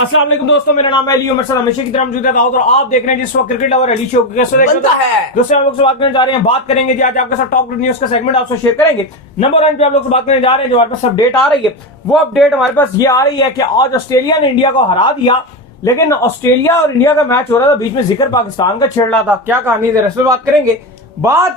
अस्सलाम वालेकुम दोस्तों, मेरा नाम है अली उमर सर, हमेशा की तरह मौजूद है और आप देख रहे हैं जिस वक्त क्रिकेट लवर अली शो कैसे बनता है। दोस्तों हम लोग से बात करने जा रहे हैं, बात करेंगे जी आज आपके साथ टॉप न्यूज का सेगमेंट आपसे शेयर करेंगे। नंबर 1 पे आप लोग से बात करने जा रहे हैं, जो हमारे पास अपडेट आ रही है वो अपडेट हमारे पास ये आ रही है कि आज ऑस्ट्रेलिया ने इंडिया को हरा दिया, लेकिन ऑस्ट्रेलिया और इंडिया का मैच हो रहा था, बीच में जिक्र पाकिस्तान का छिड़ रहा था। क्या कहानी है, इसमें बात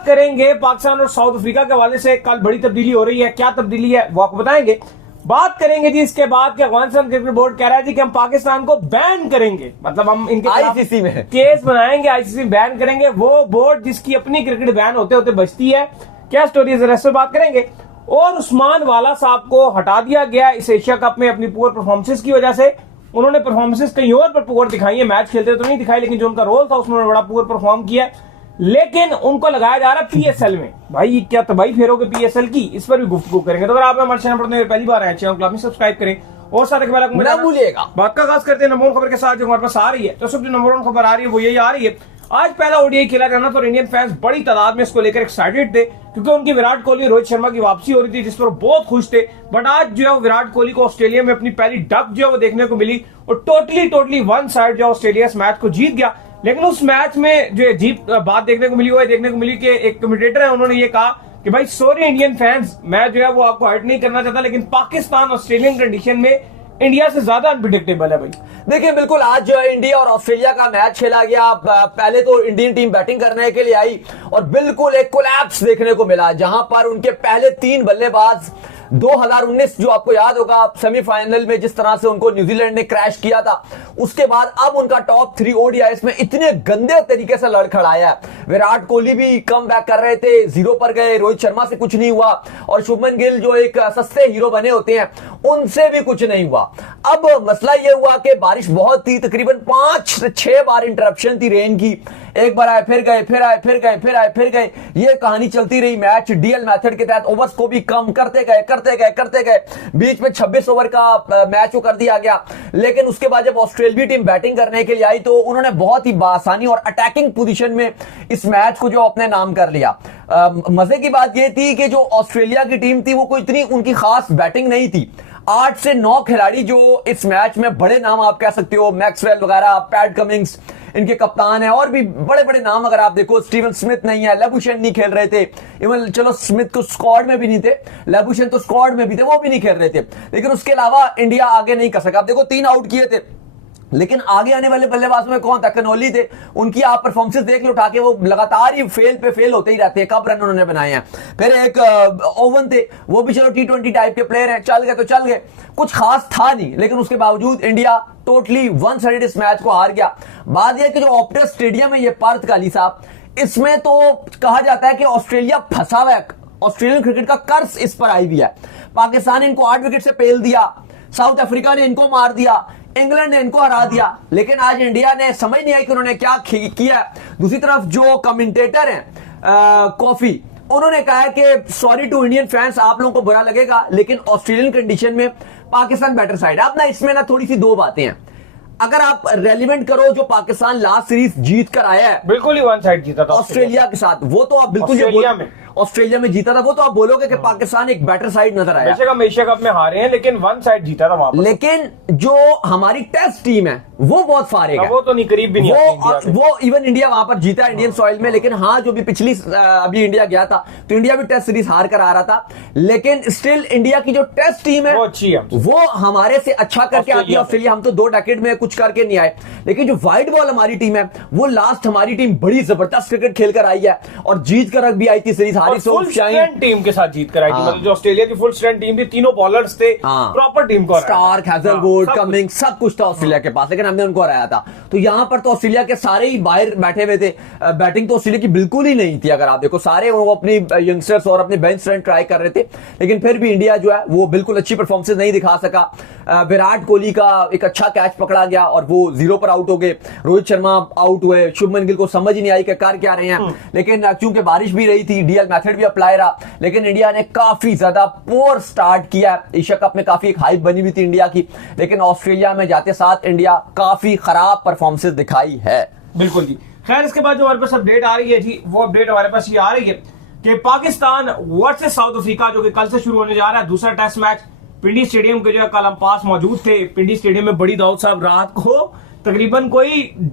करेंगे पाकिस्तान और साउथ अफ्रीका के हवाले से कल बड़ी तब्दीली हो रही है, क्या तब्दीली है वो आपको बताएंगे। बात करेंगे जी इसके बाद कि अफगानिस्तान क्रिकेट बोर्ड कह रहा है जी कि हम पाकिस्तान को बैन करेंगे, मतलब हम इनके आईसीसी में केस बनाएंगे, आईसीसी बैन करेंगे। वो बोर्ड जिसकी अपनी क्रिकेट बैन होते होते बचती है, क्या स्टोरी है से बात करेंगे। और उस्मान वाला साहब को हटा दिया गया इस एशिया कप में अपनी पुअर परफॉर्मेंसेस की वजह से। उन्होंने परफॉर्मेंसेस कहीं और पर पुअर दिखाई है, मैच खेलते तो नहीं दिखाई, लेकिन जो उनका रोल था उसमें उन्होंने बड़ा पुअर परफॉर्म किया, लेकिन उनको लगाया जा रहा है पीएसएल में। भाई क्या तबाही फेरोगे पीएसएल की, इस पर भी गुफ्तगू करेंगे। तो अगर आप हमारे चैनल पर पहली बार आए चैनल को सब्सक्राइब करें और सारे के बारे में भूलिएगा। बात का खास करते हैं नंबर 1 खबर के साथ जो हमारे पास आ रही है। तो सब जो नंबर 1 खबर आ रही है वो यही आ रही है, आज पहला ओडीआई खेला जाना तो इंडियन फैंस बड़ी तादाद में इसको लेकर एक्साइटेड थे, क्योंकि उनकी विराट कोहली रोहित शर्मा की वापसी हो रही थी जिस पर बहुत खुश थे। बट आज जो है विराट कोहली को ऑस्ट्रेलिया में अपनी पहली डक जो है वो देखने को मिली और टोटली वन साइड जो ऑस्ट्रेलिया इस मैच को जीत गया। लेकिन उस मैच में जो अजीब बात देखने को मिली कि एक कमेंटेटर है, उन्होंने ये कहा कि भाई सॉरी इंडियन फैंस, मैं जो है वो आपको हर्ट नहीं करना चाहता, लेकिन पाकिस्तान ऑस्ट्रेलियन कंडीशन में इंडिया से ज्यादा अनप्रिडिक्टेबल है। भाई देखिए बिल्कुल, आज जो है इंडिया और ऑस्ट्रेलिया का मैच खेला गया। पहले तो इंडियन टीम बैटिंग करने के लिए आई और बिल्कुल एक कोलैप्स देखने को मिला, जहां पर उनके पहले 3 बल्लेबाज 2019 जो आपको याद होगा सेमीफाइनल में जिस तरह से उनको न्यूजीलैंड ने क्रैश किया था, उसके बाद अब उनका टॉप 3 ओडीआईस में इतने गंदे तरीके से लड़खड़ाया है। विराट कोहली भी कम बैक कर रहे थे, 0 पर गए, रोहित शर्मा से कुछ नहीं हुआ और शुभमन गिल जो एक सस्ते हीरो बने होते हैं उनसे भी कुछ नहीं हुआ। अब मसला यह हुआ कि बारिश बहुत थी, तकरीबन 5 से 6 बार इंटरप्शन थी रेन की, एक बार आए फिर गए, फिर आए फिर गए, फिर आए फिर गए, ये कहानी चलती रही। मैच डीएल मेथड के तहत ओवर्स को भी कम करते गए, बीच में 26 ओवर का मैच कर दिया गया। लेकिन उसके बाद जब ऑस्ट्रेलिया टीम बैटिंग करने के लिए आई तो उन्होंने बहुत ही आसानी और अटैकिंग पोजीशन में इस मैच को जो अपने नाम कर लिया। मजे की बात यह थी कि जो ऑस्ट्रेलिया की टीम थी वो कोई इतनी उनकी खास बैटिंग नहीं थी। 8 से 9 खिलाड़ी जो इस मैच में बड़े नाम आप कह सकते हो, मैक्सवेल वगैरह, पैट कमिंग्स इनके कप्तान है, और भी बड़े बड़े नाम अगर आप देखो, स्टीवन स्मिथ नहीं है, लेबुशेन नहीं खेल रहे थे, इवन चलो स्मिथ तो स्क्वाड में भी नहीं थे, लेबुशेन तो स्क्वाड में भी थे, वो भी नहीं खेल रहे थे। लेकिन उसके अलावा इंडिया आगे नहीं कर सका। आप देखो 3 आउट किए थे, लेकिन आगे आने वाले बल्लेबाजों में कौन था? कनोली थे, उनकी आप परफॉर्मेंस देख लो उठा के, वो लगातार ही फेल पे फेल होते ही रहते हैं, कब रन उन्होंने बनाए हैं। फिर एक ओवन थे, वो भी चलो T20 टाइप के प्लेयर हैं, चल गए तो चल गए, कुछ खास था नहीं। लेकिन उसके बावजूद इंडिया टोटली वन साइडेड इस मैच को हार गया। बात यह कि जो ऑप्टस स्टेडियम है ये पार्थ काली साहब, इसमें तो कहा जाता है कि ऑस्ट्रेलिया फंसा हुआ है, ऑस्ट्रेलियन क्रिकेट का कर्ज इस पर आई हुई है। पाकिस्तान ने इनको 8 विकेट से पेल दिया, साउथ अफ्रीका ने इनको मार दिया, इंग्लैंड ने इनको हरा दिया, लेकिन आज इंडिया ने समझ नहीं आई कि उन्होंने क्या किया। दूसरी तरफ जो कमेंटेटर हैं कॉफी, उन्होंने कहा कि सॉरी टू इंडियन फैंस, आप लोगों को बुरा लगेगा, लेकिन ऑस्ट्रेलियन कंडीशन में पाकिस्तान बेटर साइड है। अब ना इसमें ना थोड़ी सी 2 बातें हैं। अगर आप रेलिवेंट करो, जो पाकिस्तान लास्ट सीरीज जीत कर आया है, बिल्कुल ही वन साइड जीता था ऑस्ट्रेलिया के साथ, वो तो आप बिल्कुल ऑस्ट्रेलिया में जीता था, वो तो आप बोलोगे कि पाकिस्तान एक बेटर साइड नजर आया। हम एशिया कप में हारे हैं, लेकिन वन साइड जीता था वहां पर। लेकिन जो हमारी टेस्ट टीम है वो बहुत फारेग है, वो तो नहीं, करीब भी नहीं, वो इवन इंडिया वहां पर जीता इंडियन सॉइल में। लेकिन हाँ, जो भी पिछली अभी इंडिया गया था तो इंडिया भी टेस्ट सीरीज हार कर आ रहा था, लेकिन स्टिल इंडिया की जो टेस्ट टीम है वो अच्छी है, वो हमारे से अच्छा करके आती है ऑस्ट्रेलिया। हम तो 2 डेकेड में कुछ करके नहीं आए, लेकिन जो व्हाइट बॉल हमारी टीम है वो लास्ट हमारी टीम बड़ी जबरदस्त क्रिकेट खेल कर आई है और जीत कर भी आई थी सीरीज, हारी टीम के साथ जीत कर आई थी। मतलब जो ऑस्ट्रेलिया की फुल स्ट्रेंथ टीम थी, तीनों बॉलर्स थे, प्रॉपर टीम को, स्टार्क, हैजलवुड, कमिंग्स, सब कुछ था ऑस्ट्रेलिया के पास, लेकिन हमने उनको हराया था। तो यहां पर तो ऑस्ट्रेलिया के सारे ही बाहर बैठे हुए थे, बैटिंग तो ऑस्ट्रेलिया की बिल्कुल ही नहीं थी। अगर आप देखो सारे वो अपनी यंगस्टर्स और अपने बेंच स्ट्रेंथ ट्राई कर रहे थे, लेकिन फिर भी इंडिया जो है वो बिल्कुल अच्छी परफॉर्मेंस नहीं दिखा सका। विराट कोहली का एक अच्छा कैच पकड़ा गया और वो 0 पर आउट हो गए, रोहित शर्मा आउट हुए, शुभमन गिल को समझ ही नहीं आई कि कर क्या रहे हैं। लेकिन चूंकि बारिश भी रही थी, डीएल मेथड भी अप्लाई रहा, लेकिन इंडिया ने काफी ज्यादा पोर स्टार्ट किया। एशिया कप में काफी एक हाइप बनी हुई थी इंडिया की, लेकिन ऑस्ट्रेलिया में जाते साथ इंडिया काफी खराब परफॉर्मेंस दिखाई है। बिल्कुल जी। खैर इसके बाद जो हमारे पास अपडेट आ रही है जी, वो अपडेट हमारे पास ये आ रही है कि पाकिस्तान वर्सेस साउथ अफ्रीका जो कि कल से शुरू होने जा रहा है, दूसरा टेस्ट मैच, पिंडी स्टेडियम के जो कल हम पास मौजूद थे। पिंडी स्टेडियम में बड़ी दाऊद साहब रात को तकरीबन कोई,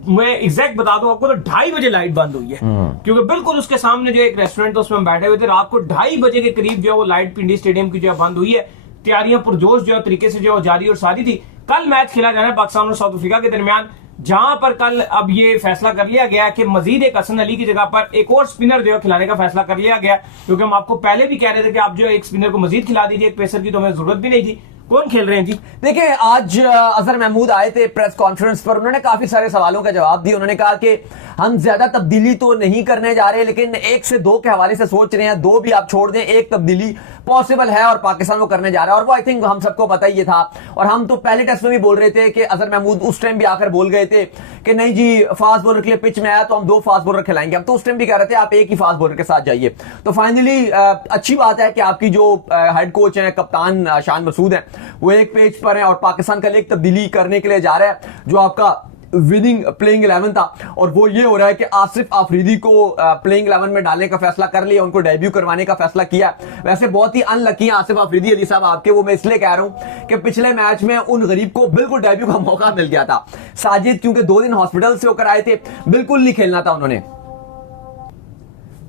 मैं एग्जैक्ट बता दूं आपको, तो 2:30 बजे लाइट बंद हुई है, क्योंकि बिल्कुल उसके सामने जो एक रेस्टोरेंट था उसमें हम बैठे हुए थे। रात को 2:30 बजे के करीब जो है वो लाइट पिंडी स्टेडियम की जो है बंद हुई है। तैयारियां पुरजोश जो है तरीके से जो है जारी और सारी थी। कल मैच खेला जाना है पाकिस्तान और साउथ अफ्रीका के दरमियान, जहां पर कल अब ये फैसला कर लिया गया कि मजीद एक हसन अली की जगह पर एक और स्पिनर जो है खिलाने का फैसला कर लिया गया, क्योंकि हम आपको पहले भी कह रहे थे कि आप जो है एक स्पिनर को मजीद खिला दीजिए, एक पेसर की तो हमें जरूरत भी नहीं थी। कौन खेल रहे हैं जी? देखिए, आज अजहर महमूद आए थे प्रेस कॉन्फ्रेंस पर, उन्होंने काफी सारे सवालों का जवाब दिया। उन्होंने कहा कि हम ज्यादा तब्दीली तो नहीं करने जा रहे, लेकिन 1 से 2 के हवाले से सोच रहे हैं। 2 भी आप छोड़ दें, एक तब्दीली पॉसिबल है और पाकिस्तान वो करने जा रहा है, और वो आई थिंक हम सबको पता ही था। और हम तो पहले टेस्ट में भी बोल रहे थे कि अजहर महमूद उस टाइम भी आकर बोल गए थे कि नहीं जी, फास्ट बॉलर के लिए पिच में आया तो हम 2 फास्ट बॉलर खिलाएंगे। हम तो उस टाइम भी कह रहे थे आप एक ही फास्ट बॉलर के साथ जाइए। तो फाइनली अच्छी बात है कि आपकी जो हेड कोच है, कप्तान शान मसूद है, वो एक पेज पर है और पाकिस्तान का एक तब्दीली करने के लिए जा रहा है। जो आपका विनिंग प्लेइंग 11 था, और वो ये हो रहा है कि आसिफ आफरीदी को प्लेइंग 11 में डालने का फैसला कर लिया, उनको डेब्यू करवाने का फैसला किया। वैसे बहुत ही अनलकी है आसिफ आफरीदी अली साहब आपके, वो मैं इसलिए कह रहा हूं कि पिछले मैच में उन गरीब को बिल्कुल डेब्यू का मौका मिल गया था। साजिद क्योंकि 2 दिन हॉस्पिटल से होकर आए थे, बिल्कुल नहीं खेलना था उन्होंने,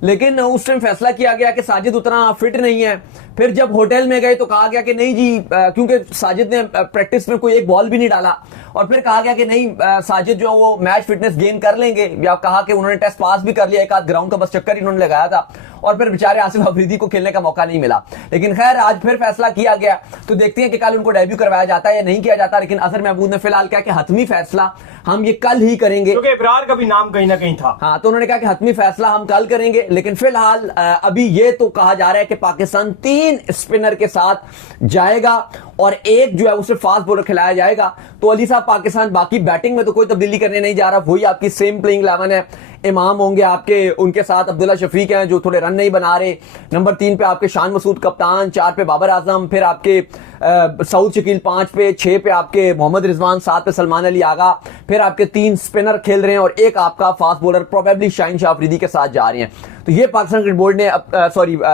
लेकिन उस टाइम फैसला किया गया कि साजिद उतना फिट नहीं है। फिर जब होटल में गए तो कहा गया कि नहीं जी, क्योंकि साजिद ने प्रैक्टिस में कोई एक बॉल भी नहीं डाला, और फिर कहा गया कि नहीं साजिद जो वो मैच फिटनेस गेन कर लेंगे, या कहा कि उन्होंने टेस्ट पास भी कर लिया, एक आध ग्राउंड का बस चक्कर ही उन्होंने लगाया था, और फिर बेचारे आसिफ अफरीदी को खेलने का मौका नहीं मिला। लेकिन खैर आज फिर फैसला किया गया, तो देखते हैं कि कल उनको डेब्यू करवाया जाता है या नहीं किया जाता। लेकिन अजहर महमूद ने फिलहाल कहा कि हतमी फैसला हम ये कल ही करेंगे, क्योंकि इब्रार का भी नाम कहीं ना कहीं था। हाँ, तो उन्होंने कहा कि हतमी फैसला हम कल करेंगे। लेकिन फिलहाल अभी ये तो कहा जा रहा है कि पाकिस्तान 3 स्पिनर के साथ जाएगा और एक जो है उसे फास्ट बॉलर खिलाया जाएगा। तो अली साहब, पाकिस्तान बाकी बैटिंग में तो कोई तब्दीली करने नहीं जा रहा, वही आपकी सेम प्लेइंग 11 है। इमाम होंगे आपके, उनके साथ अब्दुल्ला शफीक हैं जो थोड़े रन नहीं बना रहे। नंबर 3 पे आपके शान मसूद कप्तान, 4 पे बाबर आजम, फिर आपके सऊद शकील 5 पे, 6 पे आपके मोहम्मद रिजवान, 7 पे सलमान अली आगा, फिर आपके 3 स्पिनर खेल रहे हैं और एक आपका fast bowler probably Shaheen Shah Afridi के साथ जा रहे हैं। तो ये पाकिस्तान क्रिकेट बोर्ड ने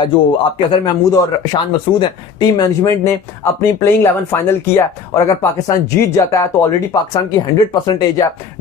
जो आपके अजहर महमूद और शान मसूद हैं, टीम मैनेजमेंट ने अपनी प्लेइंग 11 फाइनल किया है। और अगर पाकिस्तान जीत जाता है तो ऑलरेडी पाकिस्तान की 100% है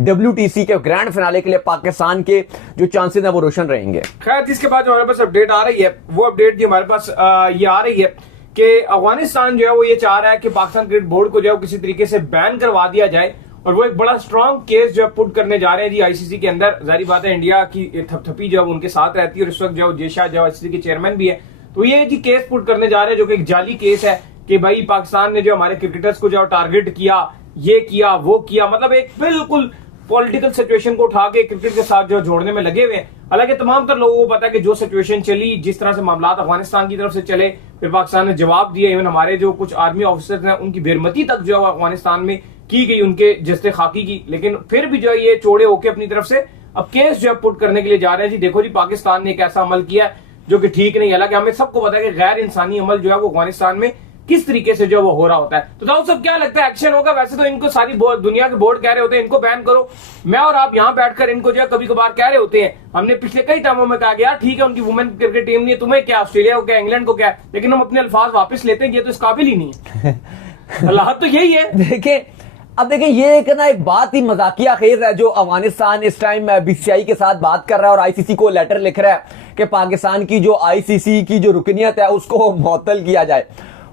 WTC के ग्रैंड फिनाले के लिए पाकिस्तान के जो चांसेस हैं वो रोशन रहेंगे। खैर, जिसके बाद जो हमारे पास अपडेट आ रही है, वो अपडेट जो हमारे पास ये आ रही है कि अफगानिस्तान जो है वो ये चाह रहा है कि पाकिस्तान क्रिकेट बोर्ड को जो है किसी तरीके से बैन करवा दिया जाए, और वो एक बड़ा स्ट्रॉन्ग केस जो है पुट करने जा रहे हैं जी ICC के अंदर। जाहिर बात है इंडिया की थपथपी जो है उनके साथ रहती है, और इस वक्त जो जेशा जो ICC के चेयरमैन भी है। तो ये जी केस पुट करने जा रहे हैं जो कि एक जाली केस है कि भाई पाकिस्तान ने जो हमारे क्रिकेटर्स को जो टारगेट किया, ये किया, वो किया, मतलब एक बिल्कुल पॉलिटिकल सिचुएशन को उठा के क्रिकेट के साथ जो जोड़ने में लगे हुए हैं। हालांकि तमाम तर लोगों को पता है कि जो सिचुएशन चली, जिस तरह से मामला अफगानिस्तान की तरफ से चले, फिर पाकिस्तान ने जवाब दिया। इवन हमारे जो कुछ आर्मी ऑफिसर्स हैं उनकी बेरमती तक जो है अफगानिस्तान में की गई, उनके जस्ते खाकी की। लेकिन फिर भी जो है ये चोड़े होके अपनी तरफ से अब केस जो है पुट करने के लिए जा रहे हैं जी। देखो जी, पाकिस्तान ने एक ऐसा अमल किया जो कि ठीक नहीं है। हालांकि हमें सबको पता है कि गैर इंसानी अमल जो है वो अफगानिस्तान में किस तरीके से जो वो हो रहा होता है। तो दाऊद साहब, क्या लगता है एक्शन होगा? वैसे तो इनको सारी दुनिया के बोर्ड कह रहे होते हैं इनको बैन करो। मैं और आप यहाँ बैठकर इनको जो है कभी कभार कह रहे होते हैं, हमने पिछले कई टाइमों में कहा गया ठीक है उनकी वुमेन क्रिकेट टीम नहीं है, तुम्हें क्या, ऑस्ट्रेलिया को क्या, इंग्लैंड को क्या, लेकिन हम अपने अल्फाज वापस लेते हैं, ये तो इस काबिल ही नहीं है। अल्लाह तो यही है। देखिए ये एक बात ही मजाकिया खेज है जो अफगानिस्तान इस टाइम BCCI के साथ बात कर रहा है और ICC को लेटर लिख रहा है कि पाकिस्तान की जो ICC की जो रुकनियत है उसको मुअत्तल किया जाए।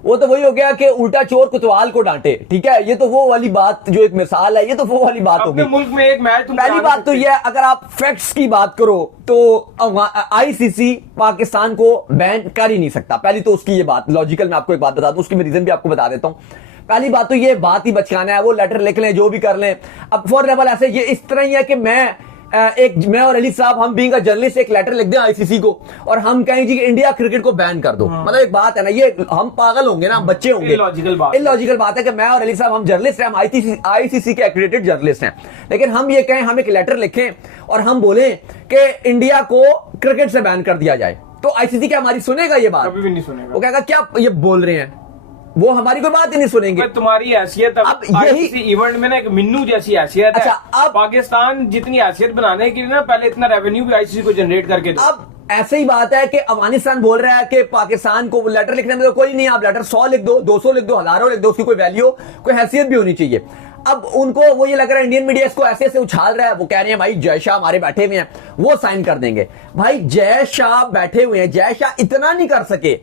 वो तो वही हो गया कि उल्टा चोर कोतवाल को डांटे। ठीक है, ये तो वो वाली बात जो एक मिसाल है, ये तो वो वाली बात होगी। अपने मुल्क में एक मैच पहली बात तो ये, अगर आप फैक्ट्स की बात करो तो ICC पाकिस्तान को बैन कर ही नहीं सकता। पहली तो उसकी ये बात लॉजिकल, मैं आपको एक बात बता दूं, उसकी मैं रीजन भी आपको बता देता हूं। पहली बात तो ये बात ही बचकाना है, वो लेटर लिख लें जो भी कर लें। अब फॉर एग्जाम्पल ऐसे ये इस तरह ही है कि मैं और अली साहब हम बीइंग अ जर्नलिस्ट एक लेटर लिख दें ICC को और हम कहें जी कि इंडिया क्रिकेट को बैन कर दो। मतलब एक बात है ना, ये हम पागल होंगे ना, हम बच्चे होंगे। इलॉजिकल बात है कि मैं और अली साहब हम जर्नलिस्ट हैं, हम ICC के एक्रेडिटेड जर्नलिस्ट हैं, लेकिन हम ये कहें, हम एक लेटर लिखें और हम बोलें कि इंडिया को क्रिकेट से बैन कर दिया जाए, तो ICC क्या हमारी सुनेगा? ये बात कभी भी नहीं सुनेगा। वो कहेगा क्या ये बोल रहे हैं, वो हमारी कोई बात ही नहीं सुनेंगे। तुम्हारी हैसियत अब यही इवेंट में ना एक मिन्नू जैसी हैसियत है। अब पाकिस्तान जितनी हैसियत बनाने के लिए ना पहले इतना रेवेन्यू भी ICC को जनरेट करके दो। अब ऐसे ही बात है कि अफगानिस्तान बोल रहा है कि पाकिस्तान को लेटर लिखने में तो कोई नहीं, आप लेटर 100 लिख दो, 200 लिख दो, हजारों लिख दो, उसकी कोई वैल्यू, कोई हैसियत भी होनी चाहिए। अब उनको वो ये लग रहा है, इंडियन मीडिया इसको ऐसे ऐसे उछाल रहा है, वो कह रहे हैं भाई जय शाह हमारे बैठे हुए हैं, वो साइन कर देंगे। भाई जय शाह बैठे हुए हैं, जय शाह इतना नहीं कर सके,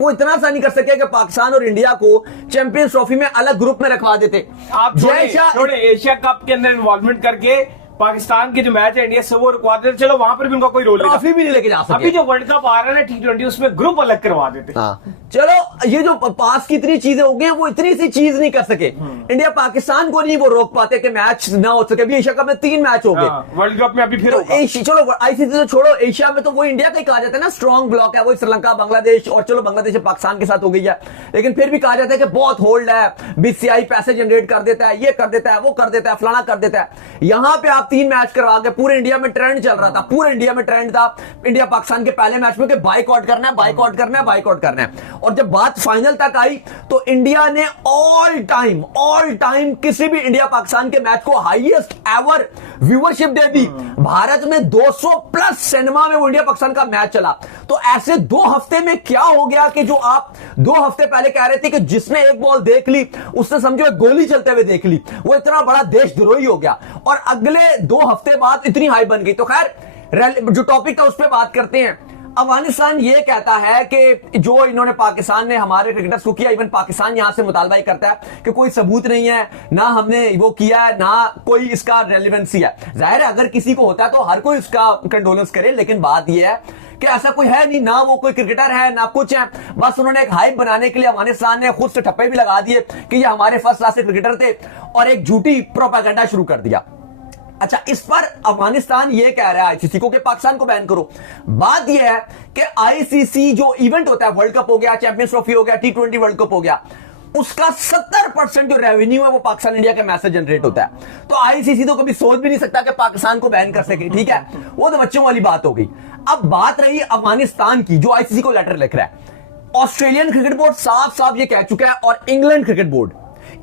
वो इतना सा नहीं कर सके कि पाकिस्तान और इंडिया को चैंपियंस ट्रॉफी में अलग ग्रुप में रखवा देते। आप जय शाह एशिया कप के अंदर इन्वॉल्वमेंट करके पाकिस्तान के जो मैच है इंडिया से वो रुकवा देते, चलो वहां पर भी उनका कोई रोल नहीं, ट्रॉफी भी नहीं लेके जा सकते। अभी जो वर्ल्ड कप आ रहा है ना T20 उसमें ग्रुप अलग करवा देते। हाँ, चलो ये जो पास की इतनी चीजें हो गई, वो इतनी सी चीज नहीं कर सके। इंडिया पाकिस्तान को नहीं वो रोक पाते कि मैच ना हो सके। अभी एशिया कप में 3 मैच हो गए, वर्ल्ड कप में अभी फिर तो चलो आईसीसी तो छोड़ो, एशिया में तो वो इंडिया का ही कहा जाता है ना स्ट्रॉन्ग ब्लॉक है, वो श्रीलंका, बांग्लादेश, और चलो बांग्लादेश पाकिस्तान के साथ हो गई है, लेकिन फिर भी कहा जाता है कि बहुत होल्ड है, बीसीसीआई पैसे जनरेट कर देता है, ये कर देता है, वो कर देता है, फलाना कर देता है। यहां पे आप 3 मैच करवा के, पूरे इंडिया में ट्रेंड चल रहा था, पूरे इंडिया में ट्रेंड था इंडिया पाकिस्तान के पहले मैच में कि बाइकआउट करना है, बाइकआउट करना है, बाइकआउट करना है। और जब बात फाइनल तक आई तो इंडिया ने ऑल टाइम किसी भी इंडिया पाकिस्तान के मैच को हाईएस्ट एवर व्यूअरशिप दे दी। भारत में 200 प्लस सिनेमा में वो इंडिया पाकिस्तान का मैच चला। तो ऐसे 2 हफ्ते में क्या हो गया कि जो आप 2 हफ्ते पहले कह रहे थे कि जिसने एक बॉल देख ली उसने समझो एक गोली चलते हुए देख ली, वो इतना बड़ा देशद्रोही हो गया, और अगले 2 हफ्ते बाद इतनी हाई बन गई। तो खैर जो टॉपिक था उस पर बात करते हैं। अफगानिस्तान ये कहता है कि जो इन्होंने पाकिस्तान ने हमारे क्रिकेटर्स को किया, इवन पाकिस्तान यहां से मुतालबा करता है कि कोई सबूत नहीं है, ना हमने वो किया है, ना कोई इसका रेलेवेंसी है। जाहिर है अगर किसी को होता है तो हर कोई इसका कंडोलेंस करे, लेकिन बात यह है कि ऐसा कोई है नहीं, ना वो कोई क्रिकेटर है ना कुछ है। बस उन्होंने एक हाइप बनाने के लिए अफगानिस्तान ने खुद से ठप्पे भी लगा दिए कि ये हमारे फर्स्ट क्लास के क्रिकेटर थे, और एक झूठी प्रोपेगेंडा शुरू कर दिया। अच्छा, इस पर अफगानिस्तान ये कह रहा है आईसीसी को कि पाकिस्तान को बैन करो। बात यह है कि आईसीसी जो इवेंट होता है, वर्ल्ड कप हो गया, चैंपियंस ट्रॉफी हो गया, T20 वर्ल्ड कप हो गया, उसका 70% जो रेवेन्यू है वो पाकिस्तान इंडिया के मैच से जनरेट होता है। तो आईसीसी तो कभी सोच भी नहीं सकता कि पाकिस्तान को बैन कर सके, ठीक है, वो तो बच्चों वाली बात हो गई। अब बात रही अफगानिस्तान की, जो आईसीसी को लेटर लिख रहा है। ऑस्ट्रेलियन क्रिकेट बोर्ड साफ साफ ये कह चुका है, और इंग्लैंड क्रिकेट बोर्ड,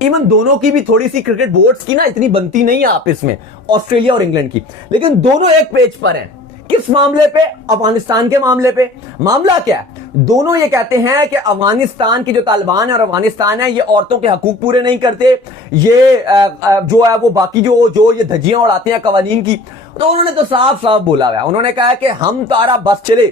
इवन दोनों की भी थोड़ी सी क्रिकेट बोर्ड्स की ना इतनी बनती नहीं है आपस में, ऑस्ट्रेलिया और इंग्लैंड की, लेकिन दोनों एक पेज पर हैं। किस मामले पे? अफगानिस्तान के मामले पे। मामला क्या है? दोनों ये कहते हैं कि अफगानिस्तान की जो तालिबान है और अफगानिस्तान है, ये औरतों के हकूक पूरे नहीं करते, ये जो है वो बाकी जो ये धज्जियां उड़ाते हैं कवानीन की। तो उन्होंने तो साफ साफ बोला है, उन्होंने कहा है कि हम तारा बस चले।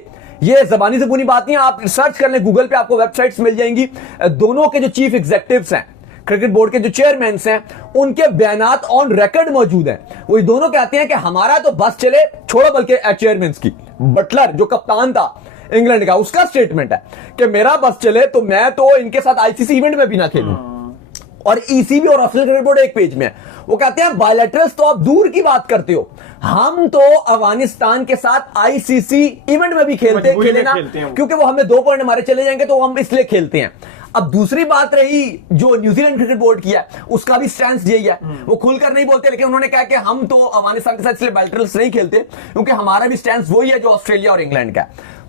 ये जबानी से बुनी बात नहीं, आप सर्च कर लें गूगल पे, आपको वेबसाइट्स मिल जाएंगी। दोनों के जो चीफ एग्जीक्यूटिव्स हैं, क्रिकेट बोर्ड के जो चेयरमैन हैं, उनके बयानात ऑन रिकॉर्ड मौजूद हैं। वो दोनों कहते हैं कि हमारा तो बस चले, छोड़ो बल्कि चेयरमैन की, बटलर जो कप्तान था इंग्लैंड का, उसका स्टेटमेंट है कि मेरा बस चले तो मैं तो इनके साथ आईसीसी इवेंट में भी ना खेलूं। और ईसीबी और ऑस्ट्रेलियन क्रिकेट बोर्ड एक पेज में है, वो कहते हैं बायलैटरल्स तो आप दूर की बात करते हो, हम तो अफगानिस्तान के साथ आईसीसी इवेंट में भी खेले ना, क्योंकि वो हमें 2 पॉइंट हमारे चले जाएंगे तो हम इसलिए खेलते हैं। अब दूसरी बात रही जो न्यूजीलैंड क्रिकेट बोर्ड की है, उसका भी स्टैंस यही है, वो खुलकर नहीं बोलते, लेकिन उन्होंने कहा कि हम तो अफगानिस्तान के साथ इसलिए बायलैटरल्स नहीं खेलते क्योंकि हमारा भी स्टैंस वही है जो ऑस्ट्रेलिया और इंग्लैंड का।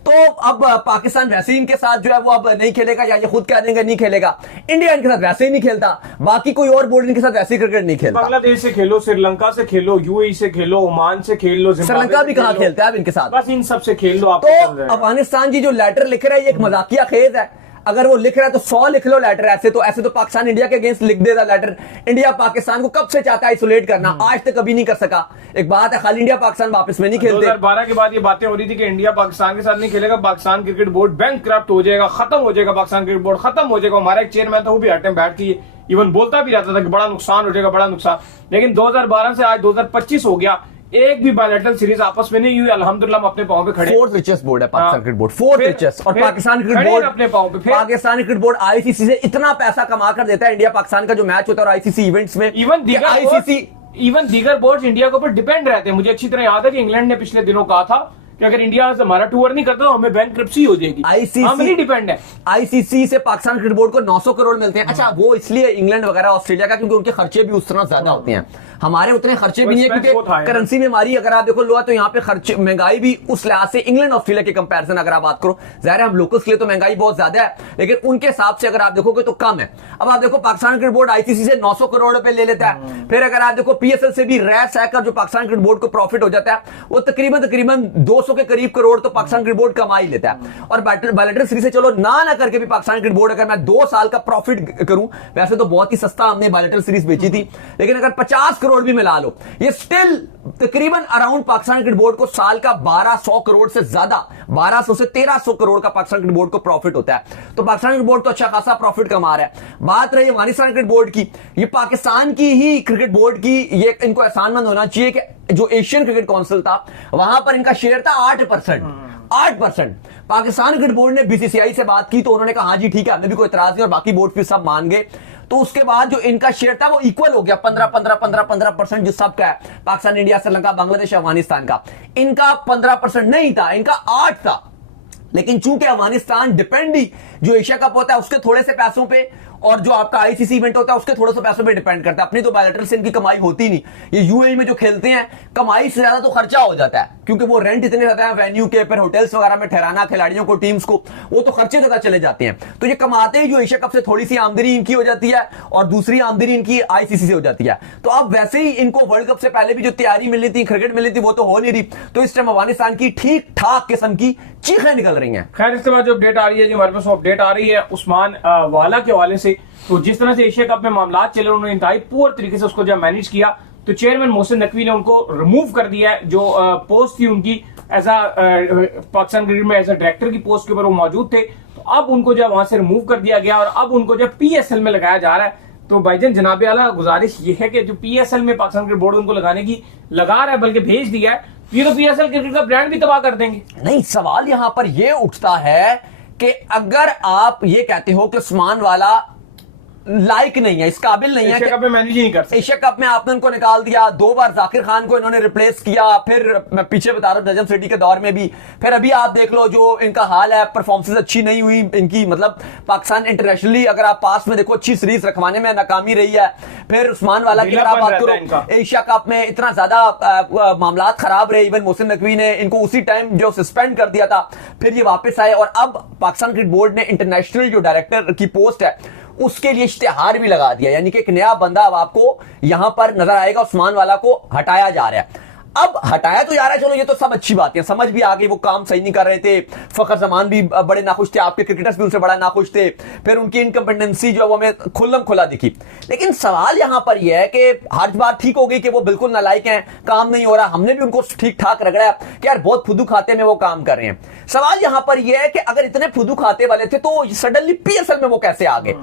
तो अब पाकिस्तान वैसे ही इनके साथ जो है वो अब नहीं खेलेगा, या ये खुद कह देंगे नहीं खेलेगा। इंडिया इनके साथ वैसे ही नहीं खेलता, बाकी कोई और बोर्ड इनके साथ वैसे ही क्रिकेट नहीं खेलता। बांग्लादेश से खेलो, श्रीलंका से खेलो, यूएई से खेलो, ओमान से खेल लो, श्रीलंका भी कहां खेलता है अब इनके साथ, बस इन सब से खेल लो आप। तो अफगानिस्तान जी जो लेटर लिख रहा है ये एक मजाकिया खेज है। अगर वो लिख रहा है तो 100 लिख लो लेटर। ऐसे तो पाकिस्तान इंडिया के अगेंस्ट लिख देता लेटर। इंडिया पाकिस्तान को कब से चाहता है आइसोलेट करना, आज तक कभी नहीं कर सका। एक बात है, खाली इंडिया पाकिस्तान वापस में नहीं खेलते। 2012 के बाद ये बातें हो रही थी कि इंडिया पाकिस्तान के साथ नहीं खेलेगा, पाकिस्तान क्रिकेट बोर्ड बैंकक्रप्ट हो जाएगा, खत्म हो जाएगा, पाकिस्तान क्रिकेट बोर्ड खत्म हो जाएगा। हमारा एक चेयरमैन था, वो भी हर टाइम बैठ के इवन बोलता भी रहता था कि बड़ा नुकसान हो जाएगा, बड़ा नुकसान। लेकिन 2012 से आज 2025 हो गया, एक भी बायलैटरल सीरीज आपस में नहीं हुई। अल्हम्दुलिल्लाह हम अपने पांव पे खड़े। 4th रिचेस्ट बोर्ड है Pakistan cricket board, 4th richest. और पाकिस्तान क्रिकेट बोर्ड अपने पांव पे, पाकिस्तान क्रिकेट बोर्ड आईसीसी से इतना पैसा कमा कर देता है इंडिया पाकिस्तान का जो मैच होता है और आईसीसी इवेंट्स में। इवन दीगर बोर्ड इंडिया के ऊपर डिपेंड रहते हैं। मुझे अच्छी तरह याद है कि इंग्लैंड ने पिछले दिनों कहा था कि अगर इंडिया से हमारा टूर नहीं करता तो हमें बैंकक्रप्सी हो जाएगी। हम नहीं डिपेंड है। आईसीसी से पाकिस्तान क्रिकेट बोर्ड को 900 करोड़ मिलते हैं। अच्छा, वो इसलिए इंग्लैंड वगैरह ऑस्ट्रेलिया का क्योंकि उनके खर्चे भी उस तरह ज्यादा होते हैं, हमारे उतने खर्चे भी नहीं है क्योंकि करेंसी में हमारी अगर आप देखो लो तो यहाँ पे खर्चे महंगाई भी उस लिहाज से इंग्लैंड ऑस्ट्रेलिया के कंपैरिजन अगर आप बात करो, जाहिर है हम लोकल्स के लिए तो महंगाई बहुत ज्यादा है, लेकिन उनके हिसाब से अगर आप देखोगे तो कम है। अब आप देखो पाकिस्तान क्रिकेट बोर्ड आईसीसी से 900 करोड़ रुपए ले लेता है। फिर अगर आप देखो पीएसएल से भी रह सहकर जो पाकिस्तान क्रिकेट बोर्ड को प्रॉफिट हो जाता है वो तकरीबन 1500 के करीब करोड़ तो पाकिस्तान क्रिकेट बोर्ड कमा ही लेता है। और बायलैटरल सीरीज से चलो ना करके भी पाकिस्तान क्रिकेट बोर्ड अगर मैं 2 साल का प्रॉफिट करूं, वैसे तो बहुत ही सस्ता हमने बायलैटरल सीरीज बेची थी, लेकिन अगर 50 करोड़ भी मिला लो, ये स्टिल तकरीबन अराउंड पाकिस्तान क्रिकेट बोर्ड को साल का 1200 करोड़ से ज्यादा, 1200 से 1300 करोड़ का पाकिस्तान क्रिकेट बोर्ड को प्रॉफिट होता है। तो पाकिस्तान क्रिकेट बोर्ड तो अच्छा खासा प्रॉफिट कमा रहा है। बात रही अफगानिस्तान क्रिकेट बोर्ड की, ये पाकिस्तान की ही क्रिकेट बोर्ड की, ये इनको एहसानमंद होना चाहिए कि जो एशियन क्रिकेट काउंसिल था वहां पर इनका शेयर था 8%। 8%। पाकिस्तान क्रिकेट बोर्ड ने बीसीसीआई से बात की तो उन्होंने कहा हाँ जी ठीक है, हमें भी कोई इतराज नहीं, और बाकी बोर्ड भी सब मान गए। तो उसके बाद जो इनका शेयर था वो इक्वल हो गया, 15% जो सबका है, पाकिस्तान, इंडिया, श्रीलंका, बांग्लादेश, अफगानिस्तान का। इनका 15% नहीं था, इनका 8 था। लेकिन चूंकि अफगानिस्तान डिपेंड ही जो एशिया कप होता है उसके थोड़े से पैसों पे, और जो आपका आईसीसी इवेंट होता है उसके थोड़े से पैसों पे डिपेंड करता है, अपनी तो बायलैटरल से इनकी कमाई होती नहीं। ये यूएई में जो खेलते हैं कमाई से ज्यादा तो खर्चा हो जाता है, क्योंकि वो रेंट इतने रहते हैं वेन्यू के, फिर होटल्स वगैरह में ठहराना खिलाड़ियों को, टीम्स को, वो तो खर्चे ज्यादा चले जाते हैं। तो ये कमाते हैं जो एशिया कप से थोड़ी सी आमदनी इनकी हो जाती है और दूसरी आमदनी इनकी आईसीसी से हो जाती है। तो अब वैसे ही इनको वर्ल्ड कप से पहले भी जो तैयारी मिल रही थी, क्रिकेट मिल रही थी, वो तो हो नहीं रही। तो इस टाइम अफगानिस्तान की ठीक ठाक किस्म की चीखें निकल रही हैं। खैर इसके बाद जो अपडेट आ रही है, जो हमारे पास अपडेट आ रही है उस्मान वाला के हवाले से, तो जिस तरह से एशिया कप में मामला चले उन्होंने इंतहाई पुअर तरीके से उसको जब मैनेज किया, तो चेयरमैन मोहसिन नकवी ने उनको रिमूव कर दिया है। जो पोस्ट थी उनकी एज पाकिस्तान क्रिकेट में एज अ डायरेक्टर की पोस्ट के ऊपर वो मौजूद थे, तो अब उनको जब वहां से रिमूव कर दिया गया और अब उनको जब पीएसएल में लगाया जा रहा है, तो भाईजान जनाब आला गुजारिश ये है कि जो पीएसएल में पाकिस्तान क्रिकेट बोर्ड उनको लगाने की लगा रहा है, बल्कि भेज दिया है, ये तो पीएसएल क्रिकेट का ब्रांड भी तबाह कर देंगे। नहीं, सवाल यहां पर यह उठता है कि अगर आप ये कहते हो कि उस्मान वाला लाइक नहीं है, इस काबिल नहीं है, एशिया कप में मैनेज ही नहीं कर सकते। एशिया कप में आपने उनको निकाल दिया, 2 बार जाकिर खान को इन्होंने रिप्लेस किया, फिर मैं पीछे बता रहा हूं नजम सिटी के दौर में भी, फिर अभी आप देख लो जो इनका हाल है, परफॉर्मेंस अच्छी नहीं हुई इनकी, मतलब पाकिस्तान इंटरनेशनली अगर आप पास में देखो अच्छी सीरीज रखवाने में नाकामी रही है। फिर उस्मान वाला की अगर आप बात करो, एशिया कप में इतना ज्यादा मामला खराब रहे, इवन मोहसिन नकवी ने इनको उसी टाइम जो सस्पेंड कर दिया था, फिर ये वापस आए, और अब पाकिस्तान क्रिकेट बोर्ड ने इंटरनेशनल जो डायरेक्टर की पोस्ट है उसके लिए इश्तिहार भी लगा दिया, यानी कि एक नया बंदा अब आपको यहां पर नजर आएगा। उस्मान वाला को हटाया जा रहा है, अब हटाया तो जा रहा है, चलो ये तो सब अच्छी बात है, समझ भी आ गई, वो काम सही नहीं कर रहे थे, फखर जमान भी बड़े नाखुश थे, आपके क्रिकेटर्स भी उनसे बड़ा नाखुश थे, फिर उनकी इनकम्पिटेंसी जो है वो हमें खुल्लम खुला दिखी। लेकिन सवाल यहां पर यह है कि हर बात ठीक हो गई कि वो बिल्कुल नालायक हैं, काम नहीं हो रहा, हमने भी उनको ठीक ठाक रगड़ा कि यार बहुत फुदू खाते में वो काम कर रहे हैं। सवाल यहां पर यह है कि अगर इतने फुदू खाते वाले थे तो सडनली पीएसएल में वो कैसे आ गए?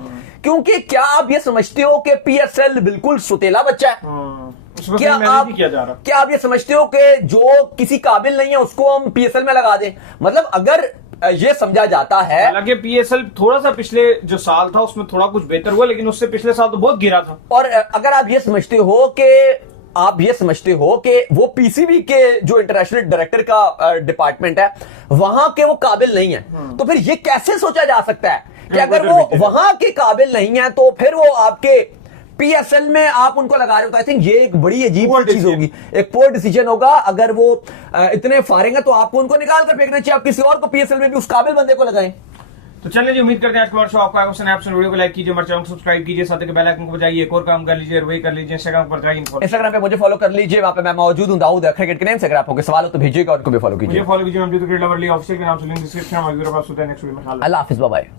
क्योंकि क्या आप ये समझते हो कि पीएसएल बिल्कुल सुतेला बच्चा है? क्या आप ये समझते हो कि जो किसी काबिल नहीं है उसको हम पीएसएल में लगा दें? मतलब अगर ये समझा जाता है, हालांकि पीएसएल थोड़ा सा पिछले जो साल था उसमें थोड़ा कुछ बेहतर हुआ, लेकिन उससे पिछले साल तो बहुत गिरा था। और अगर आप ये समझते हो कि वो पीसीबी के जो इंटरनेशनल डायरेक्टर का डिपार्टमेंट है वहां के वो काबिल नहीं है, तो फिर ये कैसे सोचा जा सकता है कि अगर वो वहां के काबिल नहीं है तो फिर वो आपके पीएसएल में आप उनको लगा रहे हो? तो आई थिंक ये एक बड़ी अजीब चीज होगी, एक पोर डिसीजन होगा। अगर वो इतने फारिग है तो आपको उनको निकाल कर फेंकना चाहिए, आप किसी और को पीएसएल में भी उस काबिल बंदे को लगाएं। तो चलिए जी, उम्मीद करते हैं आज का शो आपको आएगा। आप वीडियो को लाइक कीजिए, हमारे चैनल को सब्सक्राइब कीजिए, साथ ही बेल आइकन को बजाइए, एक और काम कर लीजिए, वही कर लीजिए, इंस्टाग्राम पर जाइए, इंस्टाग्राम पे मुझे फॉलो कर लीजिए, वहां पे मैं मौजूद हूं, दाऊद क्रिकेट के नेम से। अगर आपको सवाल हो तो भेजिएगा और उनको भी फॉलो कीजिए, मुझे फॉलो कीजिए, हम जो क्रिकेट लवर ली ऑफिशियल के नाम से लिंक डिस्क्रिप्शन में, नेक्स्ट वीडियो में। अल्लाह हाफिज़, बाय बाय।